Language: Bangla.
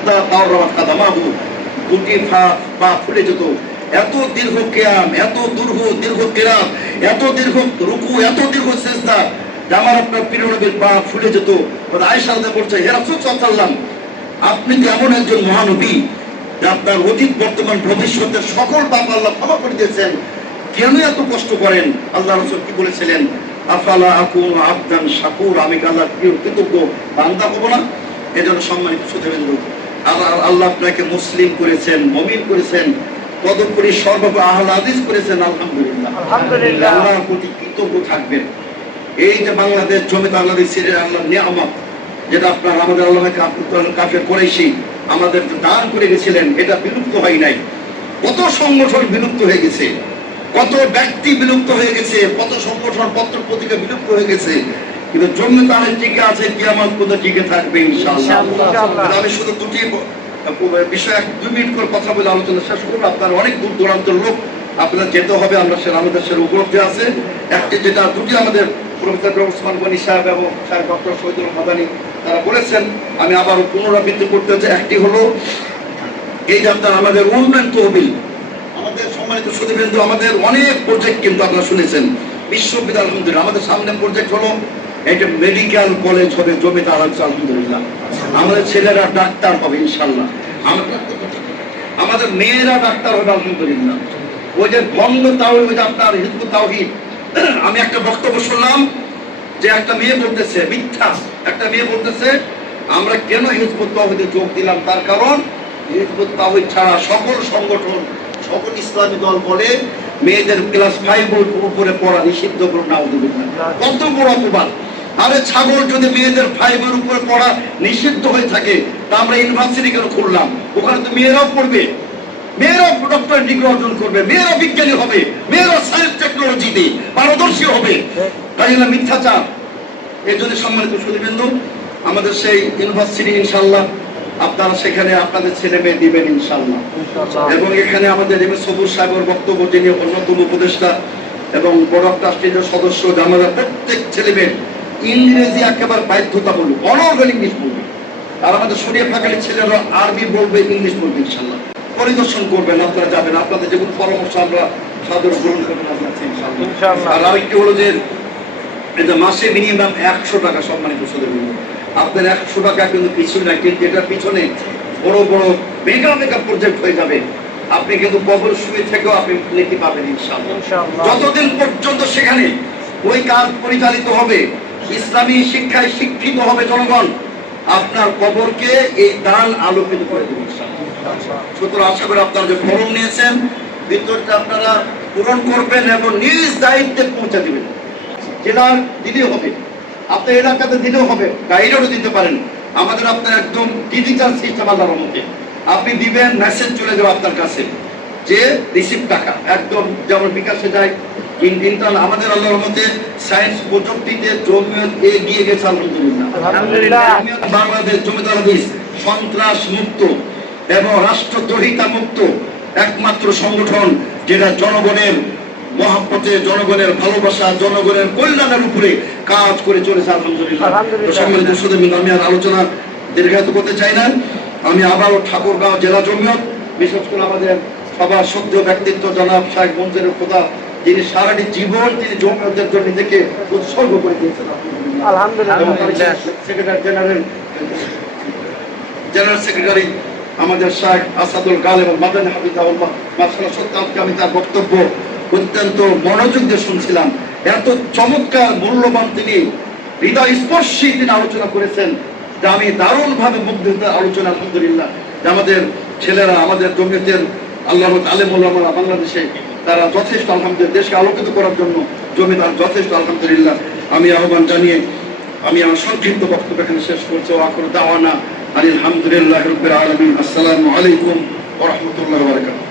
হাত্তা তাওরাত কাদামাহু, দুটি পা ফুলে যেত। এত দীর্ঘ কিয়াম, এত দীর্ঘ কিরাত, এত দীর্ঘ রুকু, এত দীর্ঘ সিজদা, আমার আপনার প্রিয় নবীর পা ফুলে যেত। আয়েশা রাদিয়াল্লাহু বলছে, হে রাসূল সাল্লাল্লাহু আলাইহি ওয়াসাল্লাম, আপনি তো এমন একজন মহানবী যে আপনার অতীত বর্তমান ভবিষ্যতের সকল পাপ আল্লাহ ক্ষমা করে দিয়েছেন, কেন এত কষ্ট করেন? আল্লাহ রাসূল কি বলেছিলেন? আফালা আকুনু আবদান শাকুর, আমি আল্লাহর কৃতজ্ঞ বান্দা হব না? এজন্য সম্মানিত শ্রোতাবৃন্দ, আল্লাহ আপনাকে মুসলিম করেছেন, মুমিন করেছেন, তদুপরি সর্বোপরি আহলে হাদিস করেছেন। আলহামদুলিল্লাহ, আলহামদুলিল্লাহ, আল্লাহর প্রতি কৃতজ্ঞ থাকবেন। এই যে বাংলাদেশ জমিয়ত আহলে হাদিসের আল্লাহর নিয়ামত, যেটা আপনার আমাদের আল্লাহ কাফের কুরাইশি আমাদের দান করে গেছিলেন, এটা বিলুপ্ত হয় নাই। কত সংগঠন বিলুপ্ত হয়ে গেছে, কত ব্যক্তি বিলুপ্ত হয়ে গেছে, কত সংগঠন পত্র পত্রিকা বিলুপ্ত হয়ে গেছে, কিন্তু জমিয়ত আহলে টিকে আছে, কিয়ামত পর্যন্ত টিকে থাকবে ইনশাআল্লাহ। আমি শুধু দুটি বিষয় 2 মিনিট করে কথা বলে আলোচনা শেষ করবো। আপনার অনেক দূর দূরান্তের লোক, আপনাদের যেতে হবে, আমরা আমাদের সেটা উপলব্ধি আছে। একটি যেটা দুটি আমাদের প্রফেসর ওসমান গনি সাহেব এবং সাহেব ডক্টর শহীদুল মাদানী তারা বলেছেন, আমি আবার পুনরাবৃত্তি করতে চাই। একটি হলো এই যে আপনার আমাদের উন্নয়ন তহবিল, আমাদের সম্মানিত সুধীবৃন্দ, আমাদের অনেক প্রজেক্ট কিন্তু আপনারা শুনেছেন, বিশ্ববিদ্যালয় আলহামদুলিল্লাহ। আমাদের সামনে প্রজেক্ট হলো একটা মেডিকেল কলেজ হবে জমিয়ত আহলে হাদিস আলহামদুলিল্লাহ। আমাদের ছেলেরা ডাক্তার হবে ইনশাআল্লাহ, আমাদের মেয়েরা ডাক্তার হবে আলহামদুলিল্লাহ। ওই যে ভঙ্গ তাওহীদ, ওই যে আপনার হিজবুত তাওহীদ, আমি একটা বক্তব্য শুনলাম যে একটা মেয়ে বলতেছে, মিথ্যা একটা মেয়ে বলতেছে, আমরা কেন হিজবুত তাওহীদে যোগ দিলাম, তার কারণ হিজবুত তাওহীদ ছাড়া সকল সংগঠন, সকল ইসলামী দল বলে মেয়েদের ক্লাস 5 উপরে পড়া নিষিদ্ধ করে। নাউযুবিল্লাহ, কত বড় অপবাদ! আরে ছাগল, যদি মেয়েদের 5 এর উপরে পড়া নিষিদ্ধ হয়ে থাকে, তা আমরা ইউনিভার্সিটি কেন খুললাম? ওখানে তো মেয়েরাও পড়বে, মেয়েরাও ডক্টরেট ডিগ্রি অর্জন করবে, মেয়েরা বিজ্ঞানী হবে, মেয়েরা সায়েন্স টেকনোলজিতে পারদর্শী হবে। তাই না মিথ্যাচার। এর জন্য সম্মানিত সুধীবৃন্দ, আমাদের সেই ইউনিভার্সিটি ইনশাআল্লাহ আপনারা সেখানে আপনাদের ছেলে মেয়ে দিবেন ইনশাআল্লাহ। এবং এখানে আমাদের এম এস সবুর সাহেবের বক্তব্য, যিনি অন্যতম উপদেষ্টা এবং বোর্ড অফ ট্রাস্টিজের সদস্য, যে আমাদের প্রত্যেক ছেলে মেয়ে ইংরেজি একেবারে বাধ্যতামূলক, অনর্গল ইংলিশ বলবে। আর আমাদের শরীয়ত ফাঁকালি ছেলেরা আরবি বলবে, ইংলিশ বলবে ইনশাআল্লাহ। পরিদর্শন করবেন, আপনারা যাবেন, আপনাদের যে কোনো পরামর্শ আমরা সাদর গ্রহণ করবেন ইনশাআল্লাহ। আর আরেকটি হলো যে এটা মাসে মিনিমাম 100 টাকা। সম্মানিত সুধীবৃন্দ, আপনার 100 টাকা কিন্তু কিছু না, কিন্তু এটার পিছনে বড় বড় মেগা প্রজেক্ট হয়ে যাবে। আপনি কিন্তু কবর শুয়ে থেকেও আপনি নেকি পাবেন ইনশাআল্লাহ। যতদিন পর্যন্ত সেখানে ওই কাজ পরিচালিত হবে, ইসলামী শিক্ষায় শিক্ষিত হবে জনগণ, আপনার কবরকে এই দান আলোকিত করে দেবে ইনশাআল্লাহ। সুতরাং আশা করি আপনারা যে ফরম নিয়েছেন, ভিতরটা আপনারা পূরণ করবেন এবং নিজ দায়িত্বে পৌঁছে দিবেন। জেলার দিলেও হবে, আপনার এলাকাতে দিলেও হবে, গাইডেরও দিতে পারেন। আমাদের আপনার একদম ডিজিটাল সিস্টেম আল্লাহর রহমতে, আপনি দিবেন, মেসেজ চলে যাবে আপনার কাছে যে রিসিভ টাকা, একদম যেমন বিকাশে যায় ইন্টারনেট। আমাদের আল্লাহর রহমতে সায়েন্স প্রযুক্তিতে জমিয়ত এগিয়ে গেছে আলহামদুলিল্লাহ। বাংলাদেশ জমিয়ত আহলে হাদিস সন্ত্রাস মুক্ত এবং রাষ্ট্রদ্রোহিতা মুক্ত একমাত্র সংগঠন, যেটা জনগণের মহাপথে, জনগণের ভালোবাসা, জনগণের কল্যাণের উপরে কাজ করে চলেছে আলহামদুলিল্লাহ। সম্মানিত সুধীবৃন্দ, আমি আর আলোচনা দীর্ঘায়িত করতে চাই না। আমি আবারও ঠাকুরগাঁও জেলা জমিয়ত, বিশেষ করে আমাদের সবার সদ্য ব্যক্তিত্ব জনাব শাহেখ মঞ্জুরুল খোদা, যিনি সারাটি জীবন তিনি জমিয়তের জন্য নিজেকে উৎসর্গ করে দিয়েছেন আলহামদুলিল্লাহ। সেক্রেটারি জেনারেল সেক্রেটারি আমাদের শাহেখ আসাদুল গাল এবং মাদানী হাফিজাহুল্লাহ, মাশাআল্লাহ, সত্যি আমি তার বক্তব্য অত্যন্ত মনোযোগ দিয়ে শুনছিলাম। এত চমৎকার মূল্যবান তিনি হৃদয় স্পর্শী তিনি আলোচনা করেছেন, যে আমি দারুণ ভাবে মুগ্ধ আলোচনা। আলহামদুলিল্লাহ, যে আমাদের ছেলেরা, আমাদের জমিয়তের আল্লাহ আলেম ওলামারা বাংলাদেশে তারা যথেষ্ট আলহামদুলিল্লাহ দেশকে আলোকিত করার জন্য জমিদার যথেষ্ট আলহামদুলিল্লাহ। আমি আহ্বান জানিয়ে আমি আমার সংক্ষিপ্ত বক্তব্য এখানে শেষ করছি। আখির দাওয়ানা আলহামদুলিল্লাহি রাব্বিল আলামিন। আসসালামু আলাইকুম ওয়া রাহমাতুল্লাহি ওয়া বারাকাতুহু।